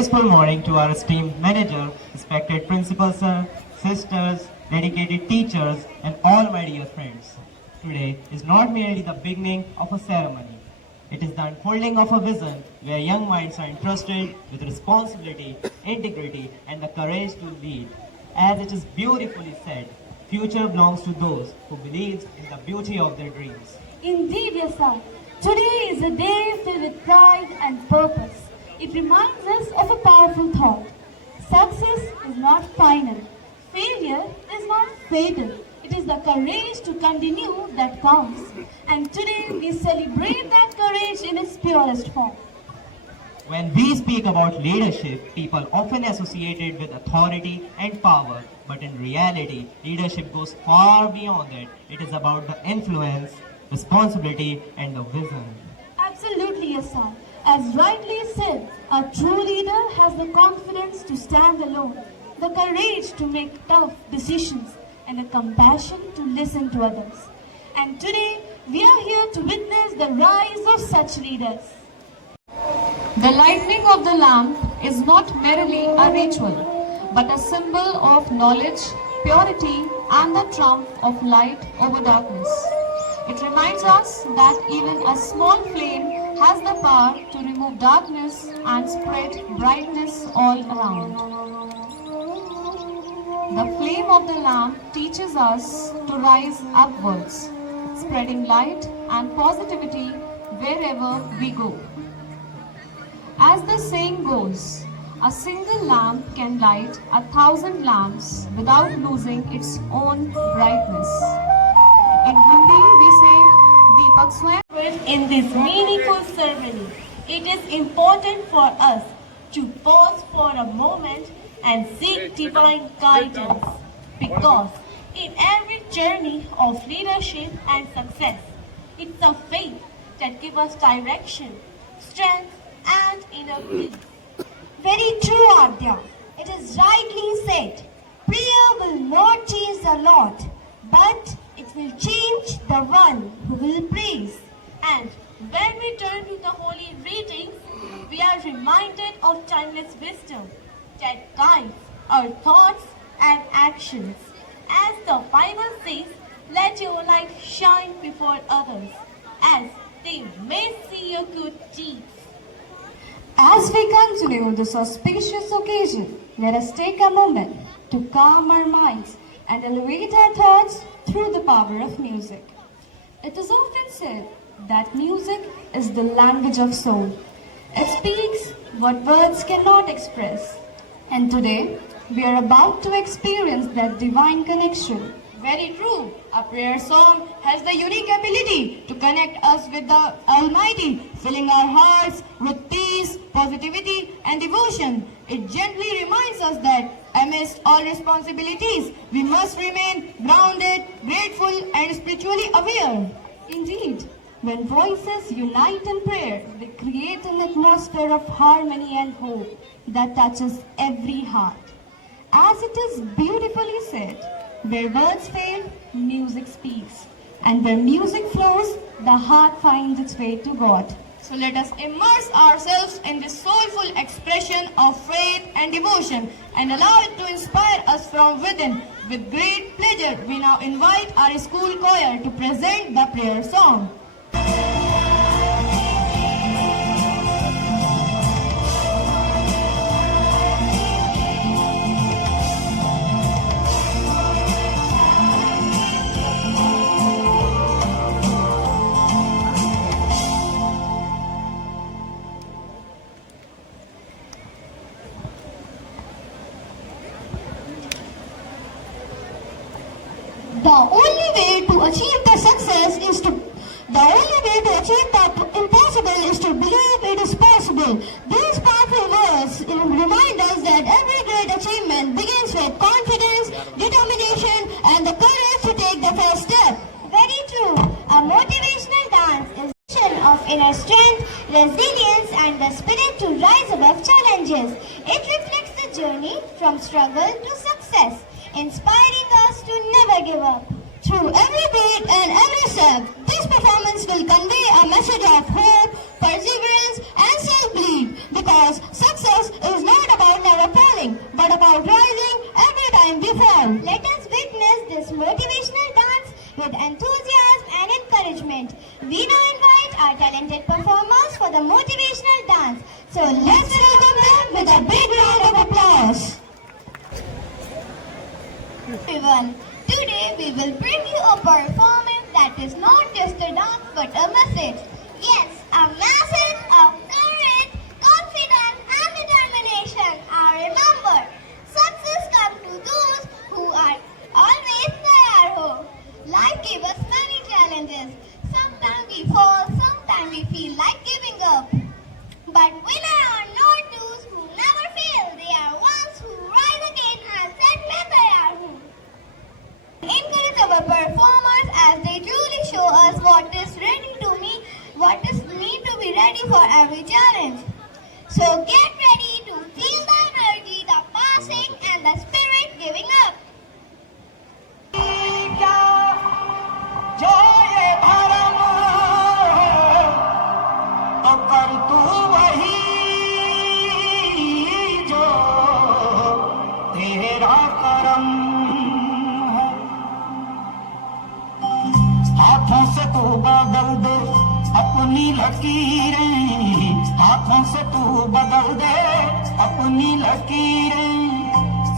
graceful morning to our esteemed manager, respected principal sir, sisters, dedicated teachers, and all my dear friends. Today is not merely the beginning of a ceremony. It is the unfolding of a vision where young minds are entrusted with responsibility, integrity, and the courage to lead. As it is beautifully said, future belongs to those who believe in the beauty of their dreams. Indeed, yes, sir. Today is a day filled with pride and purpose. It reminds us of a powerful thought. Success is not final. Failure is not fatal. It is the courage to continue that counts. And today we celebrate that courage in its purest form. When we speak about leadership, people often associate it with authority and power. But in reality, leadership goes far beyond that. It is about the influence, responsibility, and the vision. Absolutely, yes, sir. As rightly said, a true leader has the confidence to stand alone, the courage to make tough decisions, and the compassion to listen to others. And today, we are here to witness the rise of such leaders. The lighting of the lamp is not merely a ritual, but a symbol of knowledge, purity, and the triumph of light over darkness. It reminds us that even a small flame has the power to remove darkness and spread brightness all around. The flame of the lamp teaches us to rise upwards, spreading light and positivity wherever we go. As the saying goes, a single lamp can light 1,000 lamps without losing its own brightness. In Hindi, we say, Deepak Swayam. In this meaningful ceremony, it is important for us to pause for a moment and seek divine guidance, because in every journey of leadership and success, it's a faith that gives us direction, strength, and inner peace. Very true, Adya. It is rightly said, prayer will not change the Lord, but it will change the one who will praise. And when we turn to the holy readings, we are reminded of timeless wisdom that guides our thoughts and actions. As the Bible says, let your light shine before others, as they may see your good deeds. As we continue this auspicious occasion, let us take a moment to calm our minds and elevate our thoughts through the power of music. It is often said that music is the language of soul. It speaks what words cannot express. And today, we are about to experience that divine connection. Very true. A prayer song has the unique ability to connect us with the Almighty, filling our hearts with peace, positivity, and devotion. It gently reminds us that amidst all responsibilities, we must remain grounded, grateful, and spiritually aware. Indeed, when voices unite in prayer, they create an atmosphere of harmony and hope that touches every heart. As it is beautifully said, where words fail, music speaks. And where music flows, the heart finds its way to God. So let us immerse ourselves in this soulful expression of faith and devotion and allow it to inspire us from within. With great pleasure, we now invite our school choir to present the prayer song. The only way to achieve the impossible is to believe it is possible. These powerful words remind us that every great achievement begins with confidence, determination, and the courage to take the first step. Very true. A motivational dance is a vision of inner strength, resilience, and the spirit to rise above challenges. It reflects the journey from struggle to success, inspiring us to never give up. Through every beat and every step, this performance will convey a message of hope, perseverance, and self-belief, because because success is not about never falling, but about rising every time we fall. Let us witness this motivational dance with enthusiasm and encouragement. We now invite our talented performers for the motivational dance. So Let's welcome them with a big round of applause. everyone, today we will bring you a performance that is not just a dance but a message. Yes, a message of courage, confidence and determination. And remember, success comes to those who are always there. Life gives us many challenges. Sometimes we fall, sometimes we feel like giving up. But winners are not those who never fail. They are ones who rise again and set who. Encourage our performers as they truly show us what is need to be ready for every challenge. So get ready to feel the energy, the passing and the spirit giving up. जो ये भरम तो कर तू वही जो तेरा करम है। हाथों से तू बदल दे अपनी लकीरें, हाथों से तू बदल दे अपनी लकीरें।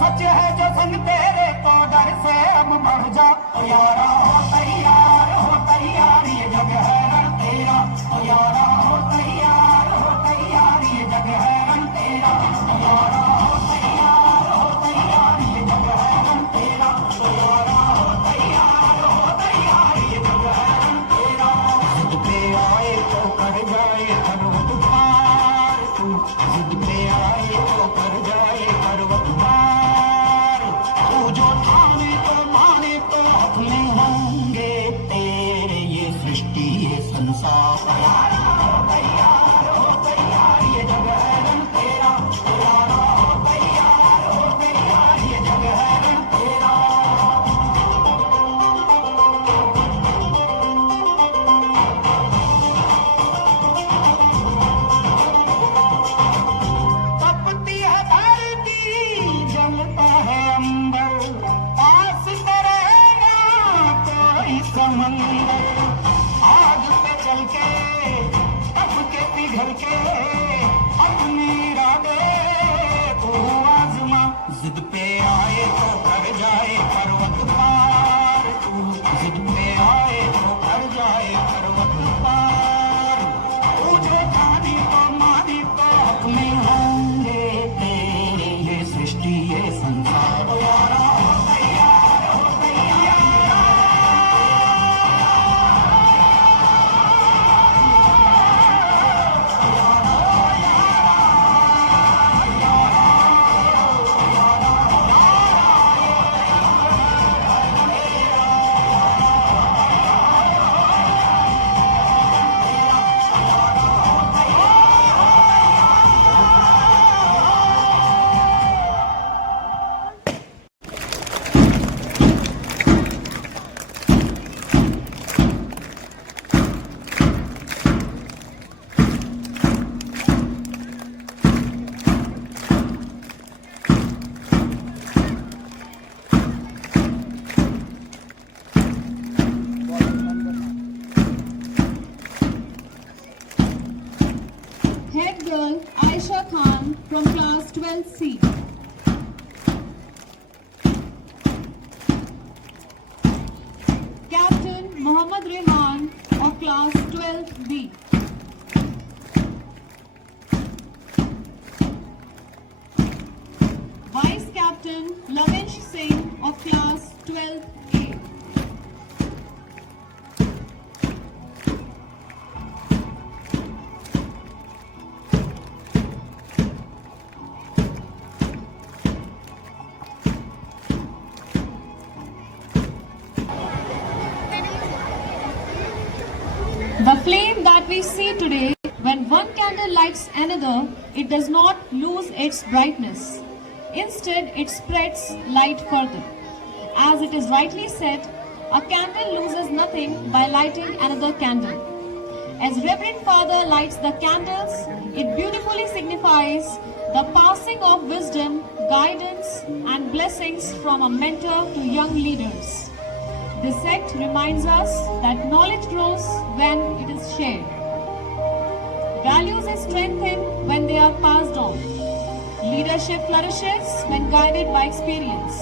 सच है जो संग तेरे को डर से अब बढ़ जा। ओ यारा हो तैयार ये जग है रण तेरा। ओ यारा हो तैयार ये जग है रण तेरा। ओ यारा हो तैयार ये जग है रण तेरा। ओ यारा हो तैयार ये जग है रण तेरा। जिद पे आए तो कर जाए पर्वत पार तू, जिद पे आए तो कर जाए पर्वत पार। तू जो ठाने तो माने तो अपने होंगे तेरे ये सृष्टि ये संसार। यारा हो तैयार ये जग है रण तेरा। यारा हो तैयार ये जग है रण तेरा। तपती है धरती जलता है अंबर, पास करेगा कोई समंदर। आग पे चल के तप के पिघल के अपने इरादे तू आजमा। जिद पे आए तो कर जाए पर्वत पार तू, जिद पे आए तो कर जाए पर्वत पार। तू जो ठानी तो मानी तो अपने होंगे तेरे ये सृष्टि ये संसार। ओ यारा हो तैयार Head girl Aisha Khan from class 12C. Captain Mohammad Rehman of class 12B. Vice Captain Lavish Singh of class 12A. The flame that we see today, when one candle lights another, it does not lose its brightness. Instead, it spreads light further. As it is rightly said, a candle loses nothing by lighting another candle. As Reverend Father lights the candles, it beautifully signifies the passing of wisdom, guidance, and blessings from a mentor to young leaders. This act reminds us that knowledge grows when it is shared. Values are strengthened when they are passed on. Leadership flourishes when guided by experience.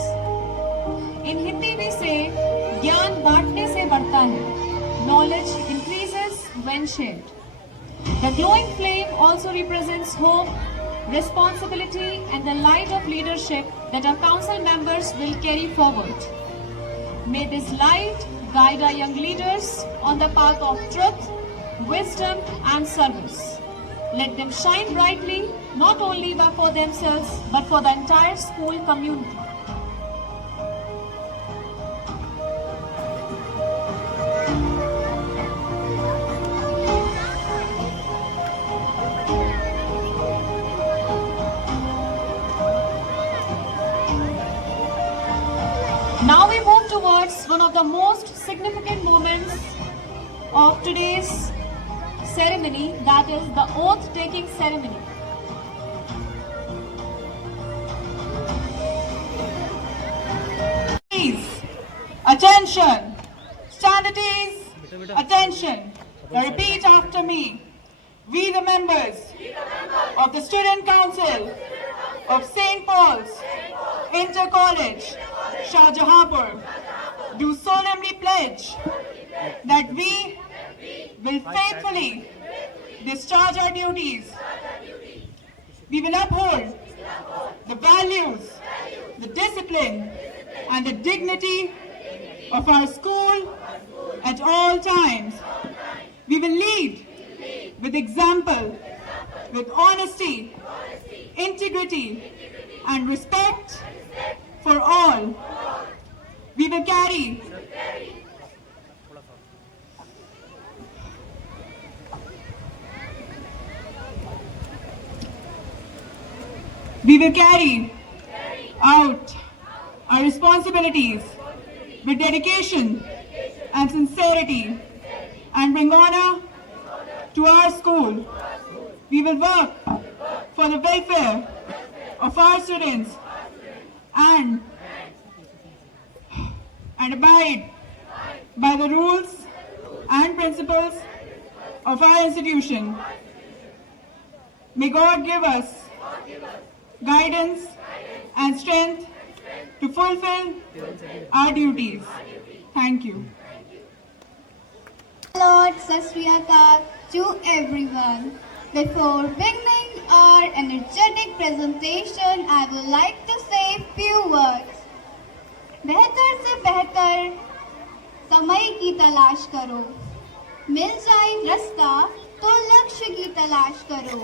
In Hindi we say, ज्ञान बांटने से बढ़ता है. Knowledge increases when shared. The glowing flame also represents hope, responsibility, and the light of leadership that our council members will carry forward. May this light guide our young leaders on the path of truth, wisdom, and service. Let them shine brightly, not only for themselves, but for the entire school community. Now we move towards one of the most significant moments of today's ceremony, that is the oath-taking ceremony. Please, attention. Stand at ease. Attention. Now repeat after me. We the members of the Student Council of St. Paul's Inter College, Shahjahanpur, do solemnly pledge that we will faithfully discharge our duties. We will uphold the values, the discipline, and the dignity of our school at all times. We will lead with example, with honesty, integrity, and respect for all. We will carry out our responsibilities with dedication and sincerity and bring honor to our school. We will work for the welfare of our students and abide by the rules and principles of our institution. May God give us guidance and strength to fulfill our duties. Thank you. Lord, Sat Sri Akal to everyone. Before beginning our energetic presentation, I would like to say few words. बेहतर से बेहतर समय की तलाश करो, मिल जाए रास्ता तो लक्ष्य की तलाश करो,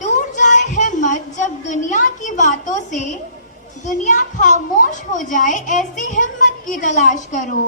टूट जाए हिम्मत जब दुनिया की बातों से दुनिया खामोश हो जाए, ऐसी हिम्मत की तलाश करो.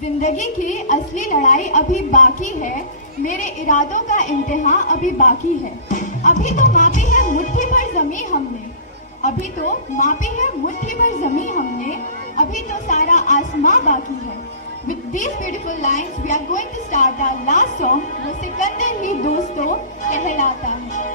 जिंदगी की असली लड़ाई अभी बाकी है, मेरे इरादों का इम्तिहान अभी बाकी है। अभी तो मापी है मुट्ठी भर जमी हमने, अभी तो मापी है मुट्ठी भर जमी हमने, अभी तो सारा आसमां बाकी है। With these beautiful lines, we are going to start our last song, वो सिकंदर ही दोस्तों कहलाता है।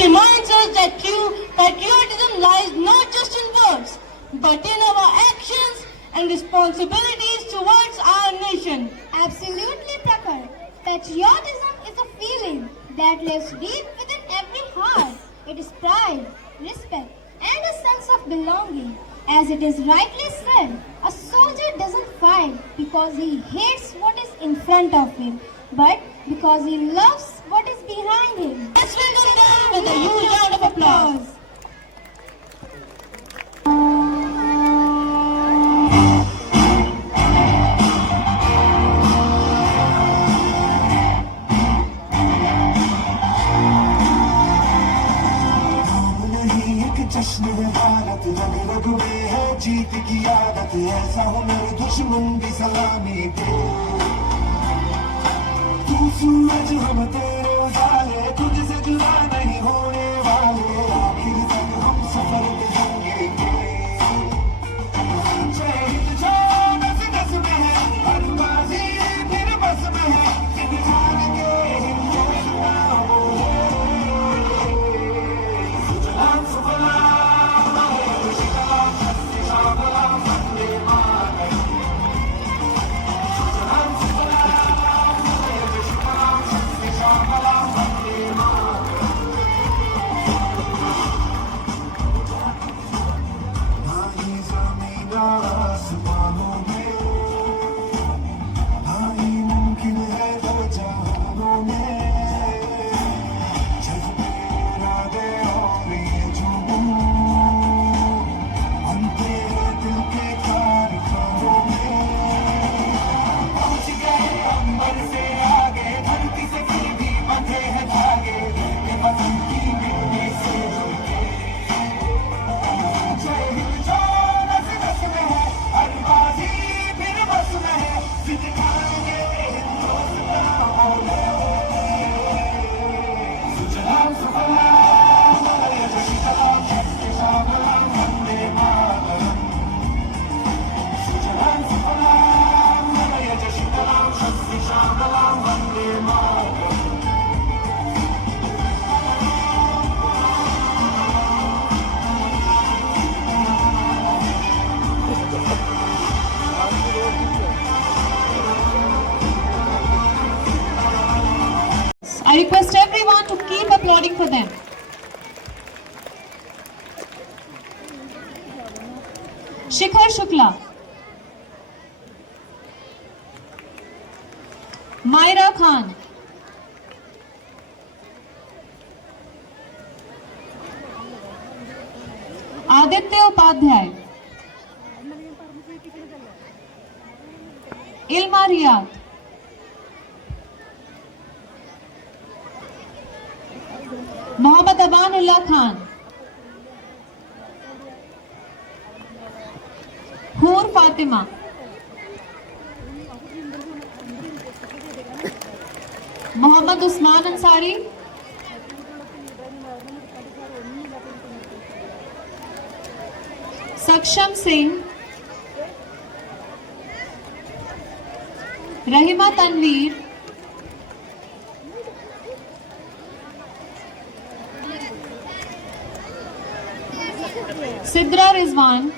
Reminds us that true patriotism lies not just in words, but in our actions and responsibilities towards our nation. Absolutely, Prakhar. Patriotism is a feeling that lives deep within every heart. It is pride, respect, and a sense of belonging. As it is rightly said, a soldier doesn't fight because he hates what is in front of him, but because he loves what is behind him. Let's welcome them with a huge round of applause. जश्न है भारत, रग रग में है जीत की आदत, ऐसा हो मेरे दुश्मन भी सलामी दे। तू सूरज हम तेरे उजाले, तुझसे जुदा नहीं होने वाले, आखिर तक हम सफर पे जाएंगे। जय हिंद जो नस नस में है, हर बाजी फिर बस में है, इंसान के हिंदुस्तान हो सुजलाम सुफलाम। I request everyone to keep applauding for them. Shikhar Shukla, Myra Khan, Aditya Upadhyay, Ilma Riyad, Mohammad Abanullah Khan, Hoor Fatima, Mohammad Usman Ansari, Saksham Singh, Rahima Tanveer, Sidra Rizwan,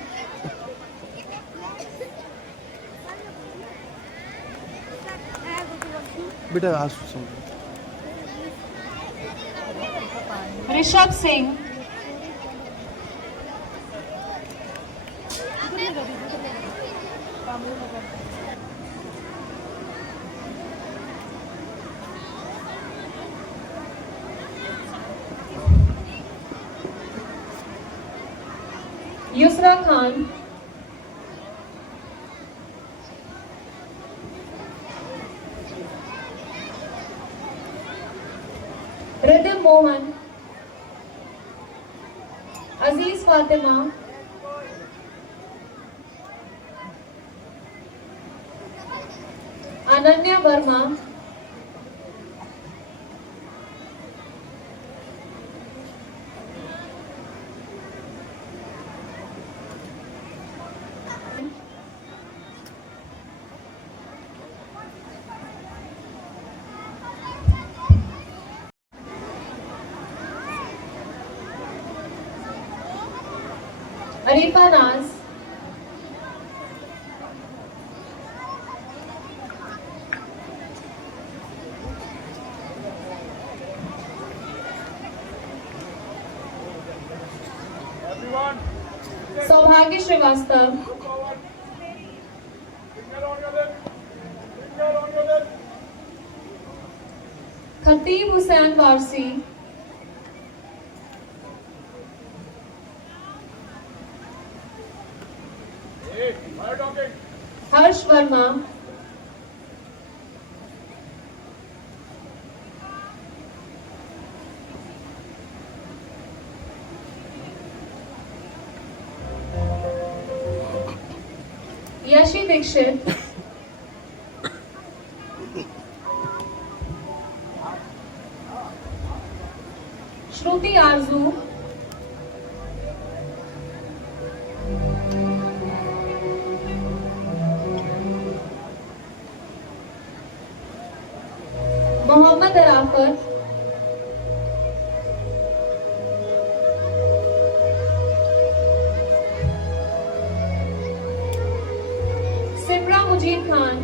बेटा आज सुन Rishabh Singh, Yusra Khan, Ridhim Mohan, Aziz Fatima, Ananya Verma, Arifa Naz, Saubhagya Srivastav, Khatib Hussain Warsi, Harsh Verma, Yashi Dikshit, Shruti Arzu, Mohammad Arafat, Simra Mujib Khan,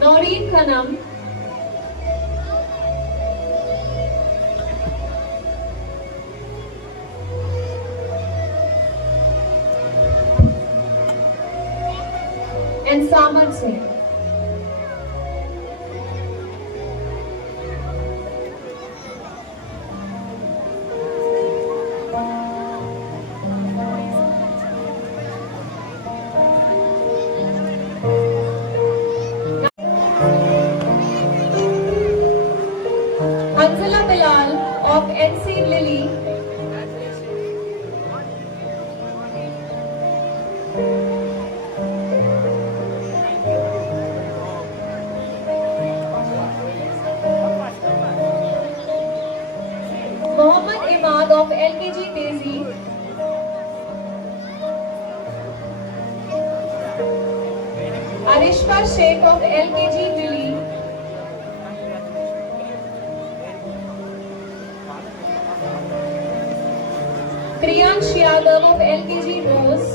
Noreen Khanam, and Samar Singh. Hanzala Bilal of NC Lily, Mohammad Imad of LKG Daisy, Arishfa Sheikh of LKG Lily, Priyansh Yadav of LKG Rose,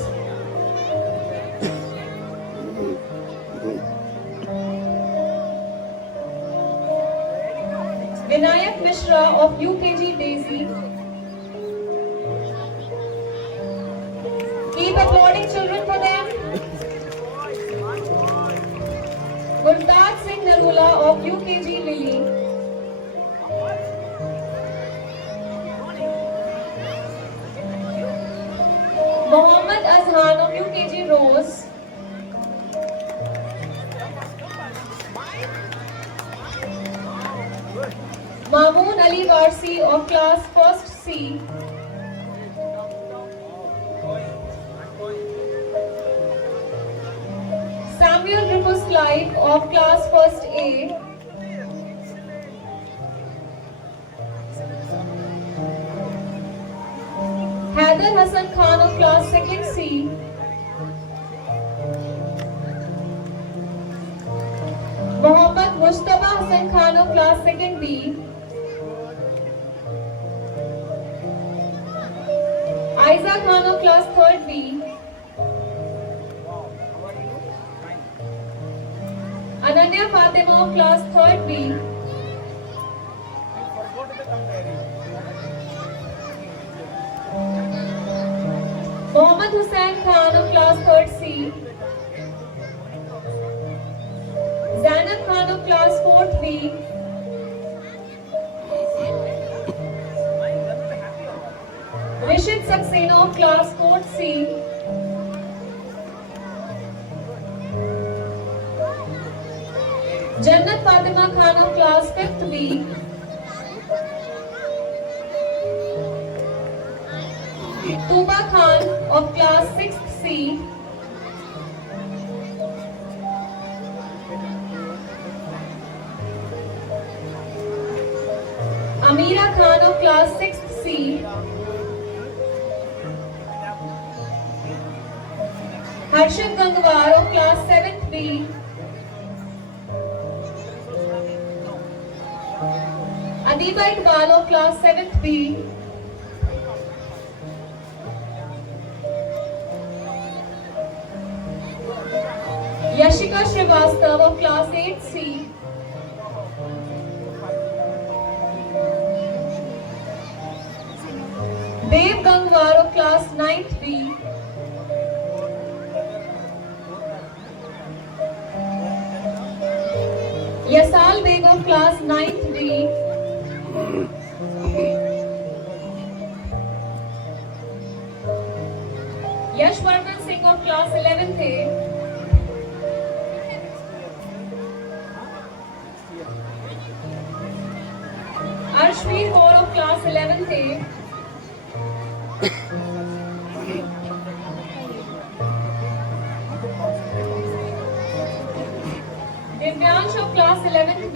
Mishra of UKG Daisy. Keep applauding children for them. Gurtaj Singh Narula of UKG Lily. Mohammad Azhan of UKG Rose. Mamoon Ali Warsi of class 1st C. Samuel Rufus Clive of class 1st A. Haider Hassan Khan of class 2nd C. Mohammad Mushtaba Hassan Khan of class 2nd B. Aiza Khan of class 3rd B. Ananya Fatima of class 3rd B. Mohammad Hussain Khan of class 3rd C. Zainab Khan of class 4th B. Rishit Saxena of class 4th C. Jannat Fatima Khan of class 5th B. Tuba Khan of class 6th C. Amira Khan of class 6th C. Harshit Gangwar of class 7th B. Adiba Iqbal of class 7th B. Yashika Srivastav of class 8th C. Dev Gangwar of class 9th B. Yasal Beg of class 9th D. Yashvardhan Singh of class 11th A. Arshveer Kaur of class 11th A. Divyansh of class 11th B.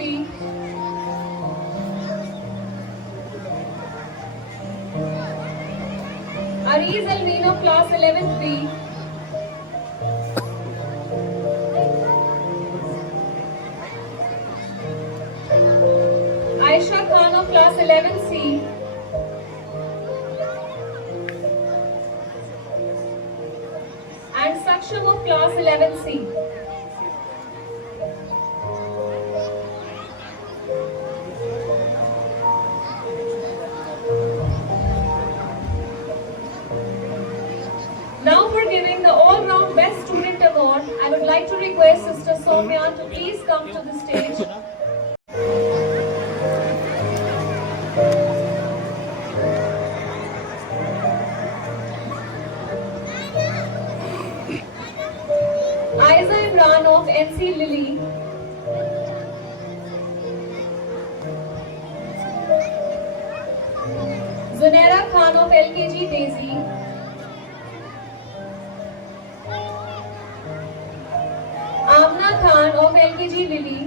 Ariz Alveen of class 11th B. Aisha Khan of class 11th C. And Saksham of class 11th C. Now for giving the all-round best student award, I would like to request Sister Soumya to please come to the stage. Aiza Imran of NC Lily. Zunaira Khan of LKG Daisy. Amna Khan of LKG Lily.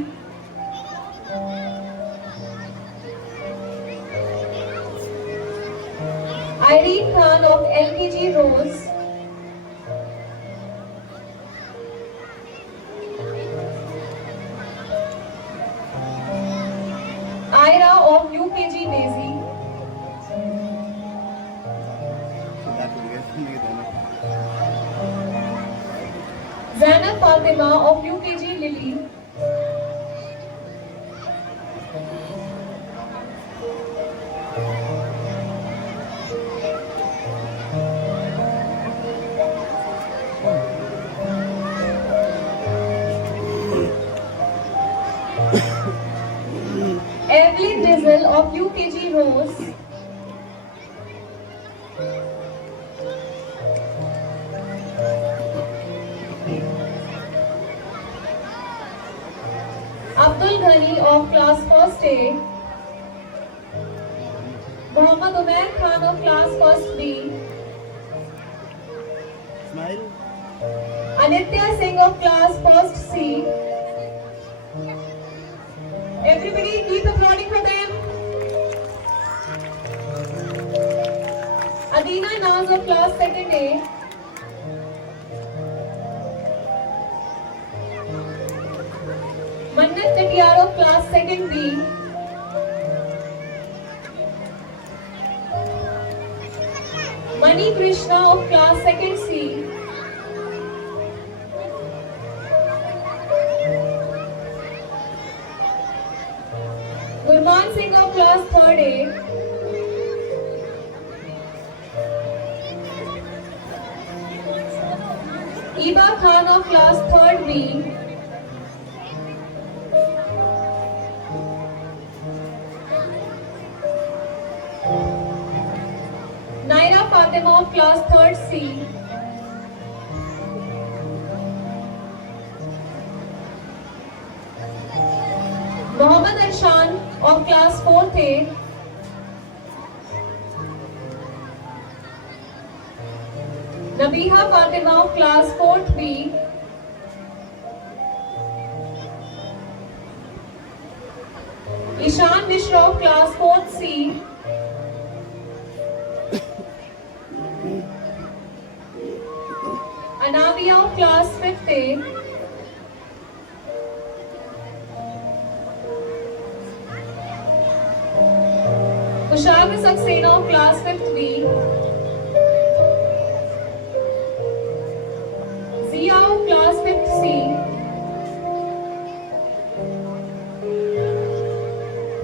Irene Khan of LKG Rose. Ira of UKG Daisy. Zainab Fatima of UKG Lily. of UKG Rose. Abdul Ghani of class 1st A. Muhammad Umair Khan of class 1st B. Anitya Singh of class 1st C. Everybody keep applauding for them. Adina Naz of class 2nd A. Mannat Katiyar of class 2nd B. Mani Krishna of class 2nd C. Gurman Singh of class 3rd A. Iba Khan of class 3rd B. Naira Fatima of class 3rd C. Mohammad Arshan of class 4th A. Nabiha Fatima of class 4th B. Ishan Mishra of class 4th C. Anavia of class 5th A. Kushag Saxena of class 5th B. Zia of class 5th C.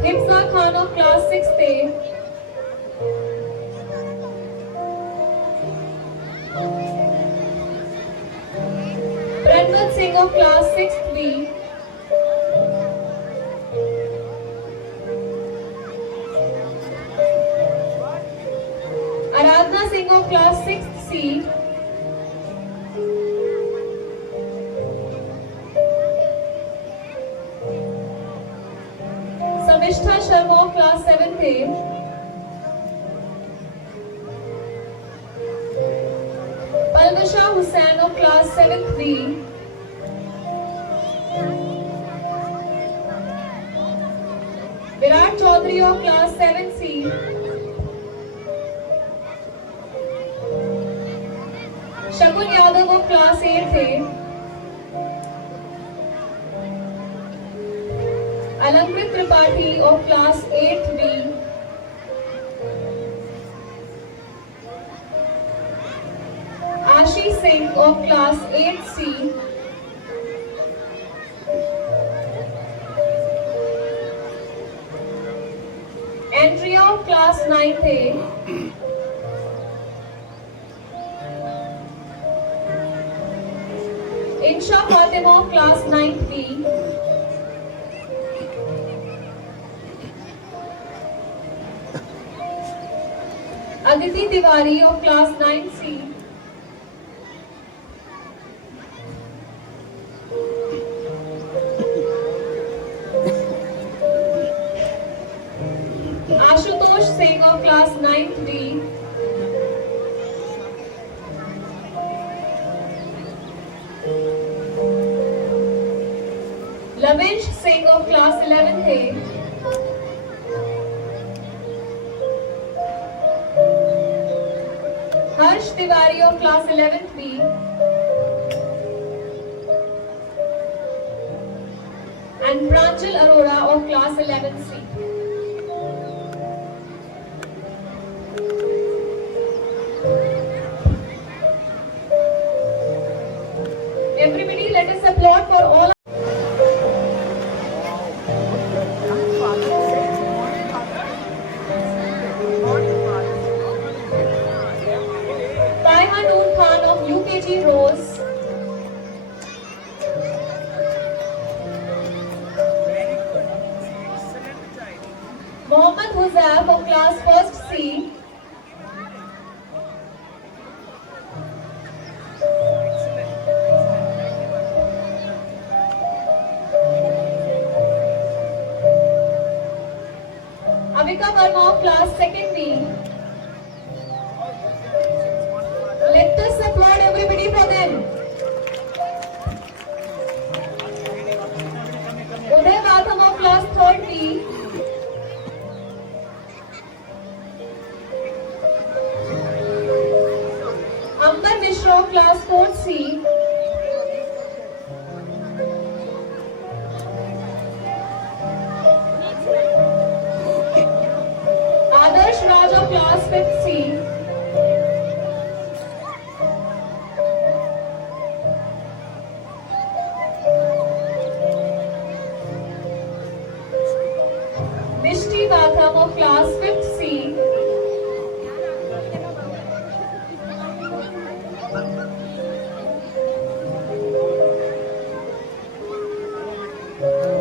Hifza Khan of class 6th A. Pranvat Singh of class 6th B. Aradhna Singh of class 6th C. Samishtha Sharma of class 7th A. Palvasha Hussain of class 7th B. Virat Chaudhary of class 7C. Shagun Yadav of class 8A. Alankrit Tripathi of class 8B. Ashish Singh of class 8C. Andrea of class 9A. Insha Fatima of class 9B. Aditi Tiwari of class 9C. Ashutosh Singh of class 9D. Lavinch Singh of class 11A. Harsh Tiwari of class 11B. And Pranjal Arora of class 11C. Everybody, let us applaud for all. Taiha Noor Khan of UKG Rose. Mohammad Devika Verma of class 2nd B. Let us applaud everybody for them. Uday Batham of class 3rd B. Amber Mishra of class 4th C. Adarsh Raj of class 5th C. Mishti Batham of class 5th C.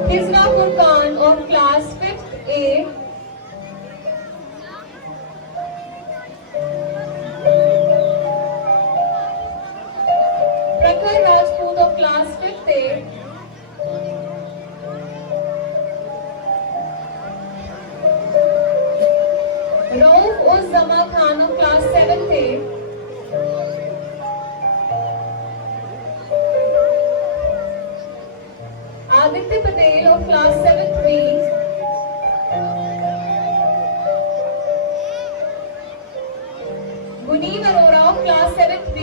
Hizra Furqan of class 5th A. Prakhar Rajput of class 5th A. Rauf Uz Zama Khan of class 7th A. Aditya Patel of class 7th B. Guneet Arora of class 7th B.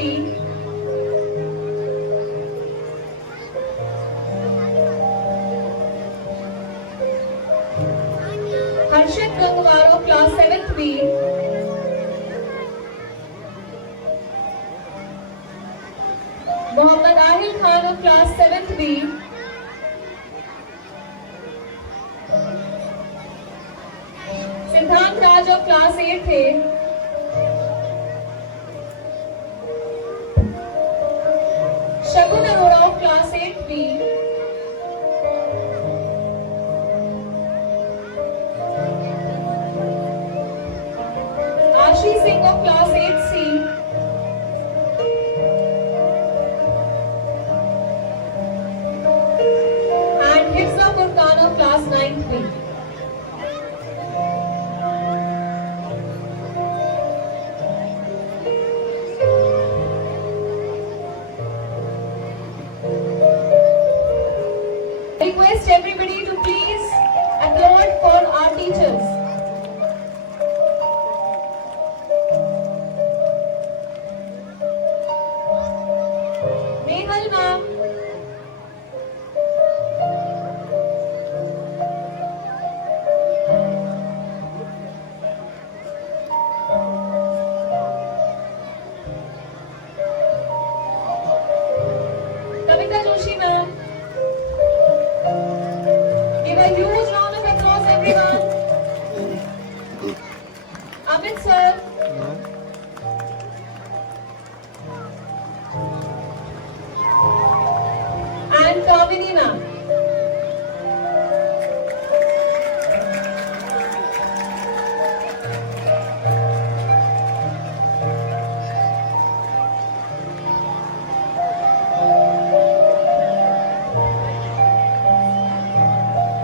Harshit Gangwar of class 7th B. Mohammad Ahil Khan of class 7th B. Siddhant Raj of class 8th A. Shagun Arora of class 8th B. Ashi Singh of class 8C. And Hifza Furqan of class 9B. Request everybody to please applaud for our teachers. Nehal ma'am. Kavita Joshi ma'am. Give a huge round of applause everyone. Amit sir. And Kamini ma'am.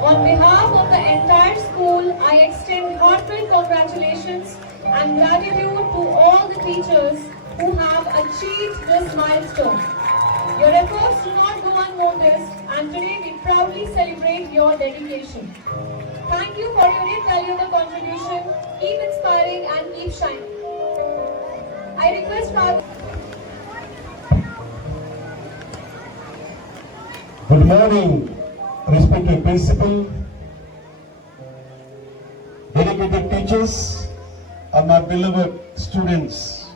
On behalf of the entire school, I extend heartfelt congratulations and gratitude to all the teachers who have achieved this milestone. Your efforts do not go unnoticed, and today we proudly celebrate your dedication. Thank you for your invaluable contribution. Keep inspiring and keep shining. I request Father. Good morning, respected principal, dedicated teachers, and my beloved students.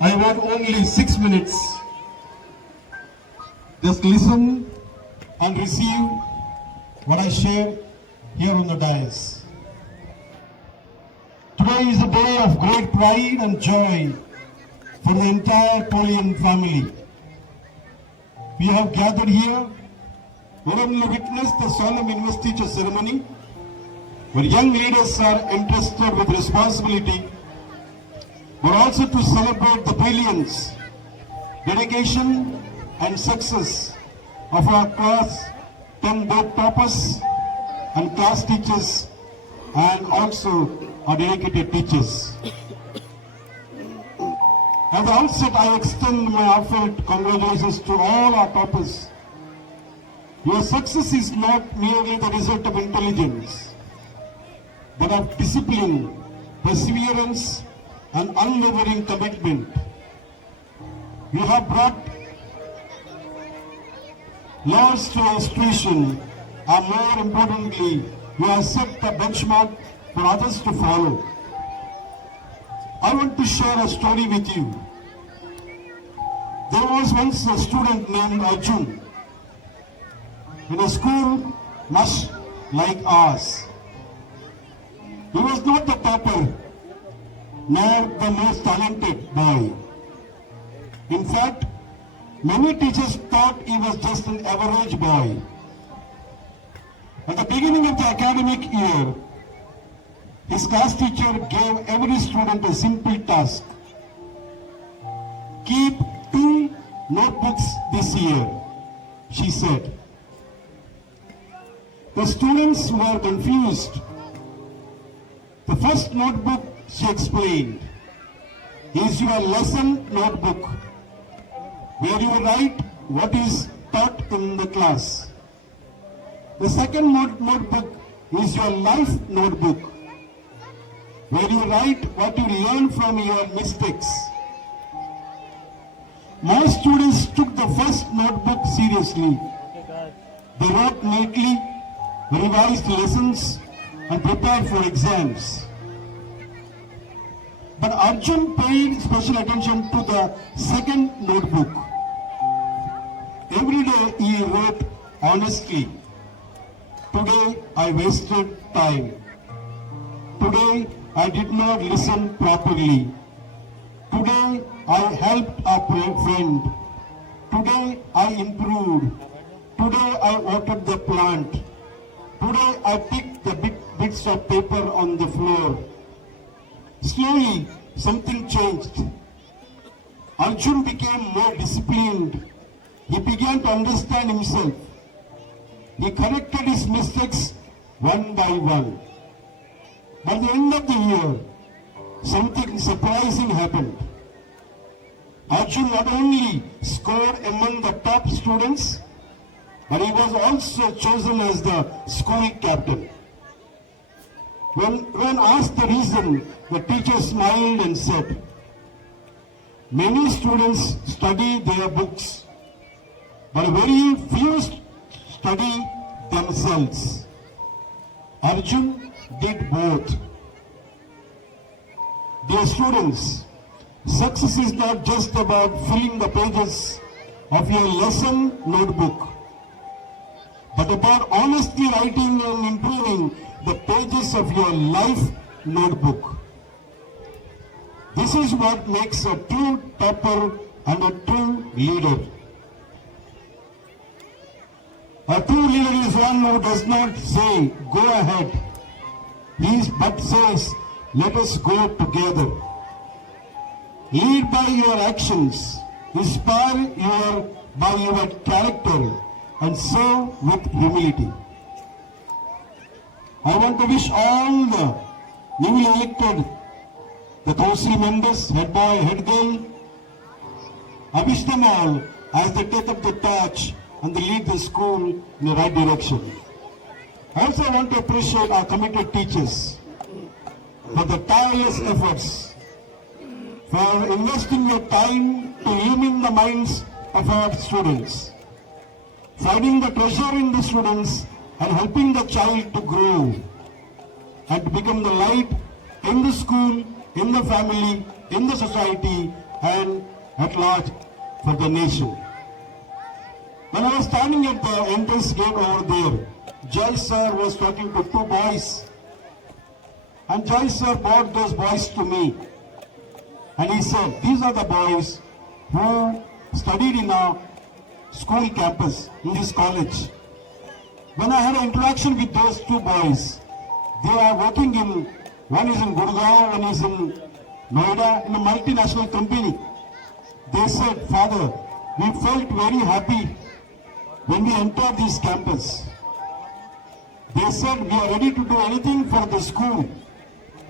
I want only 6 minutes. Just listen and receive what I share here on the dais. Today is a day of great pride and joy for the entire Polian family. We have gathered here not only to witness the solemn investiture ceremony, where young leaders are entrusted with responsibility, but also to celebrate the brilliance, dedication and success of our class 10 board toppers and class teachers and also our dedicated teachers. At the outset, I extend my heartfelt congratulations to all our toppers. Your success is not merely the result of intelligence, but of discipline, perseverance, and unwavering commitment. You have brought laws to our institution, and more importantly, you have set the benchmark for others to follow. I want to share a story with you. There was once a student named Arjun in a school much like ours. He was not the topper, nor the most talented boy. In fact, many teachers thought he was just an average boy. At the beginning of the academic year, his class teacher gave every student a simple task. Keep 2 notebooks this year, she said. The students were confused. The first notebook, she explained, is your lesson notebook, where you write what is taught in the class. The second notebook is your life notebook, where you write what you learn from your mistakes. Most students took the first notebook seriously. They wrote neatly, revised lessons, and prepared for exams. But Arjun paid special attention to the second notebook. Every day he wrote honestly, "Today I wasted time. Today I did not listen properly. Today I helped a friend. Today I improved. Today I watered the plant. Today I picked the bits of paper on the floor." Slowly, something changed. Arjun became more disciplined. He began to understand himself. He corrected his mistakes one by one. By the end of the year, something surprising happened. Arjun not only scored among the top students, but he was also chosen as the school captain. When asked the reason, the teacher smiled and said, "Many students study their books, but very few study themselves. Arjun did both." Dear students, success is not just about filling the pages of your lesson notebook, but about honestly writing and improving the pages of your life notebook. This is what makes a true topper and a true leader. A true leader is one who does not say, "Go ahead," but says, "Let us go together." Lead by your actions, inspire by your character, and serve with humility. I want to wish all the newly elected, the council members, head boy, head girl, I wish them all as they take up the torch and they lead the school in the right direction. I also want to appreciate our committed teachers for the tireless efforts, for investing your time to illumine the minds of our students, finding the treasure in the students and helping the child to grow and to become the light in the school, in the family, in the society, and at large for the nation. When I was standing at the entrance gate over there, Jai sir was talking to 2 boys, and Jai sir brought those boys to me, and he said, "These are the boys who studied in our school campus, in this college." When I had an interaction with those 2 boys, they are working in, one is in Gurgaon, one is in Noida, in a multinational company. They said, "Father, we felt very happy when we entered this campus. They said we are ready to do anything for the school,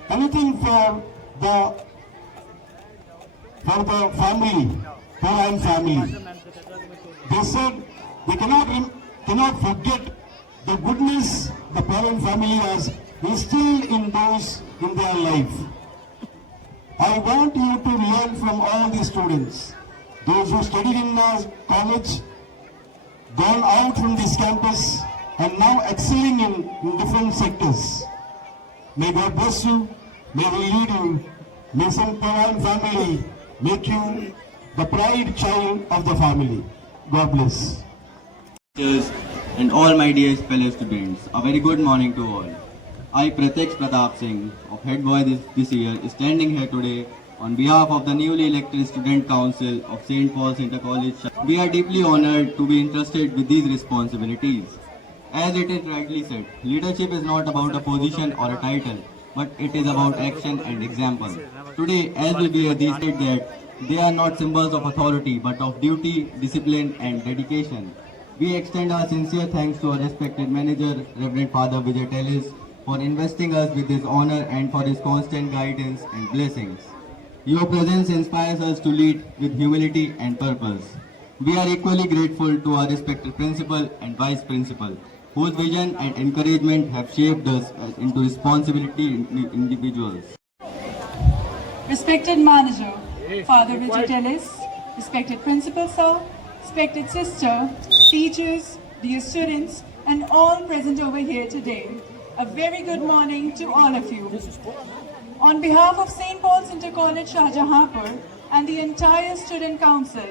anything for the family, Parayan family. They said they cannot forget the goodness the Parayan family has instilled in their life. I want you to learn from all the students, those who studied in our college, gone out from this campus, and now excelling in different sectors. May God bless you, may He lead you, may some Parayan family make you the pride child of the family. God bless. Teachers and all my dear fellow students, a very good morning to all. I, Pratyaksh Pratap Singh, of Head Boy this year, is standing here today on behalf of the newly elected Student Council of St. Paul's Inter College. We are deeply honored to be entrusted with these responsibilities. As it is rightly said, leadership is not about a position or a title, but it is about action and example. Today, as we bear these said that they are not symbols of authority, but of duty, discipline and dedication. We extend our sincere thanks to our respected manager, Reverend Father Vijay Tellis, for investing us with his honor and for his constant guidance and blessings. Your presence inspires us to lead with humility and purpose. We are equally grateful to our respected principal and vice principal, whose vision and encouragement have shaped us into responsibility individuals. Respected manager, Father Vijay Tellis, respected principal sir, respected sister, teachers, dear students, and all present over here today. A very good morning to all of you. On behalf of St. Paul's Inter College Shahjahanpur and the entire Student Council,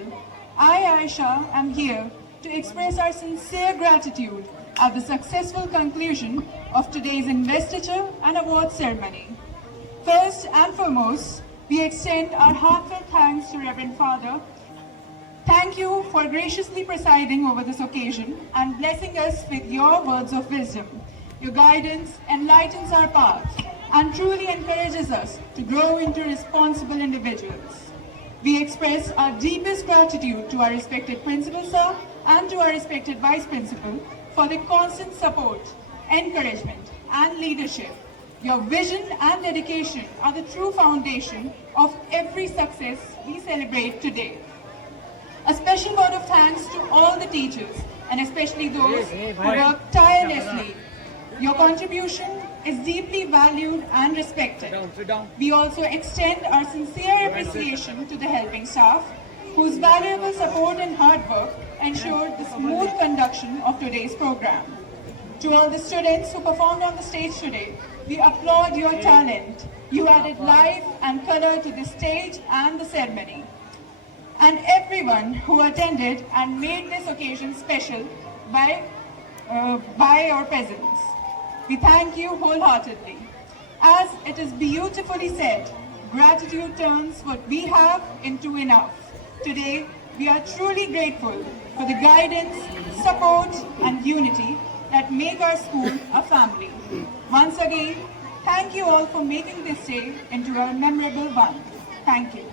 I, Aisha, am here to express our sincere gratitude at the successful conclusion of today's investiture and award ceremony. First and foremost, we extend our heartfelt thanks to Reverend Father. Thank you for graciously presiding over this occasion and blessing us with your words of wisdom. Your guidance enlightens our path and truly encourages us to grow into responsible individuals. We express our deepest gratitude to our respected principal sir and to our respected vice principal for the constant support, encouragement and leadership. Your vision and dedication are the true foundation of every success we celebrate today. A special word of thanks to all the teachers and especially those who work tirelessly. Your contribution is deeply valued and respected. We also extend our sincere appreciation to the helping staff, whose valuable support and hard work ensured the smooth conduction of today's program. To all the students who performed on the stage today, we applaud your talent. You added life and color to the stage and the ceremony. And everyone who attended and made this occasion special by your presence. We thank you wholeheartedly. As it is beautifully said, gratitude turns what we have into enough. Today, we are truly grateful for the guidance, support, and unity that make our school a family. Once again, thank you all for making this day into a memorable one. Thank you.